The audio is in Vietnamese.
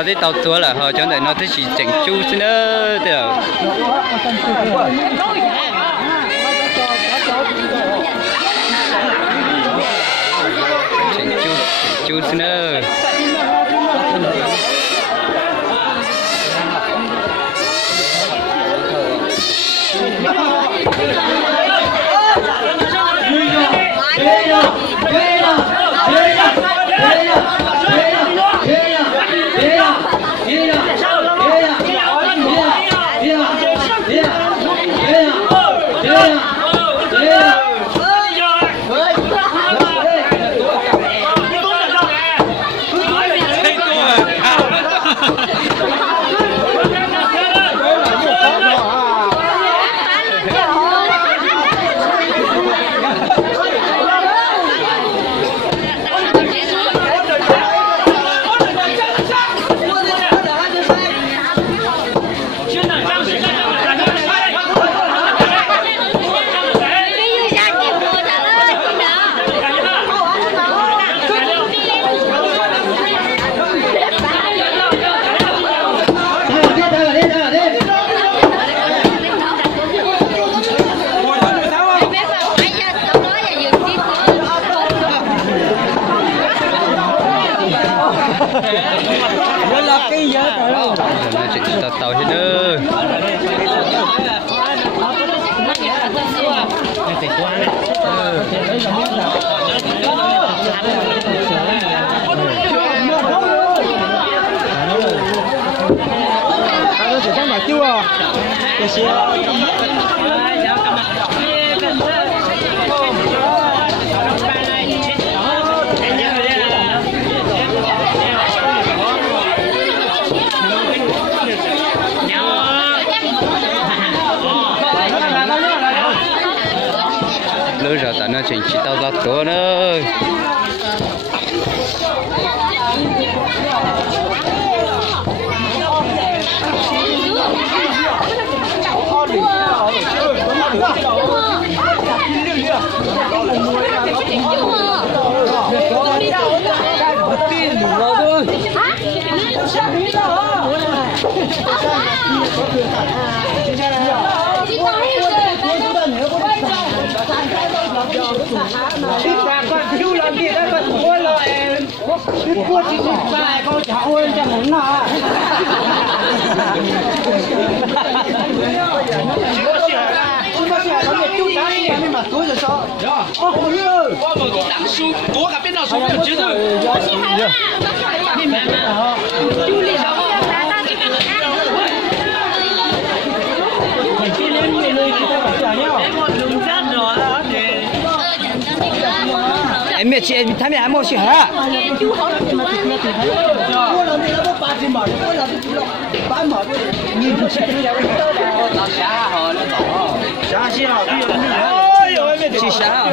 tao thấy tao tua là họ cho nên nó thấy chỉ chỉnh chu xin nữa được chỉnh chu xin nữa nó là cái gì vậy? nó chỉ tao hết nữa nó chỉ mà chưa à? Cái gì? lỡ rồi tao nó chỉ tao ra tua nữa Bà con thiếu làm gì đó con thua rồi cái cua chỉ dài con cháu ơi chẳng muốn nào多个变到手表节奏。em biết chị thấy mẹ mua gì hả? Chị sao?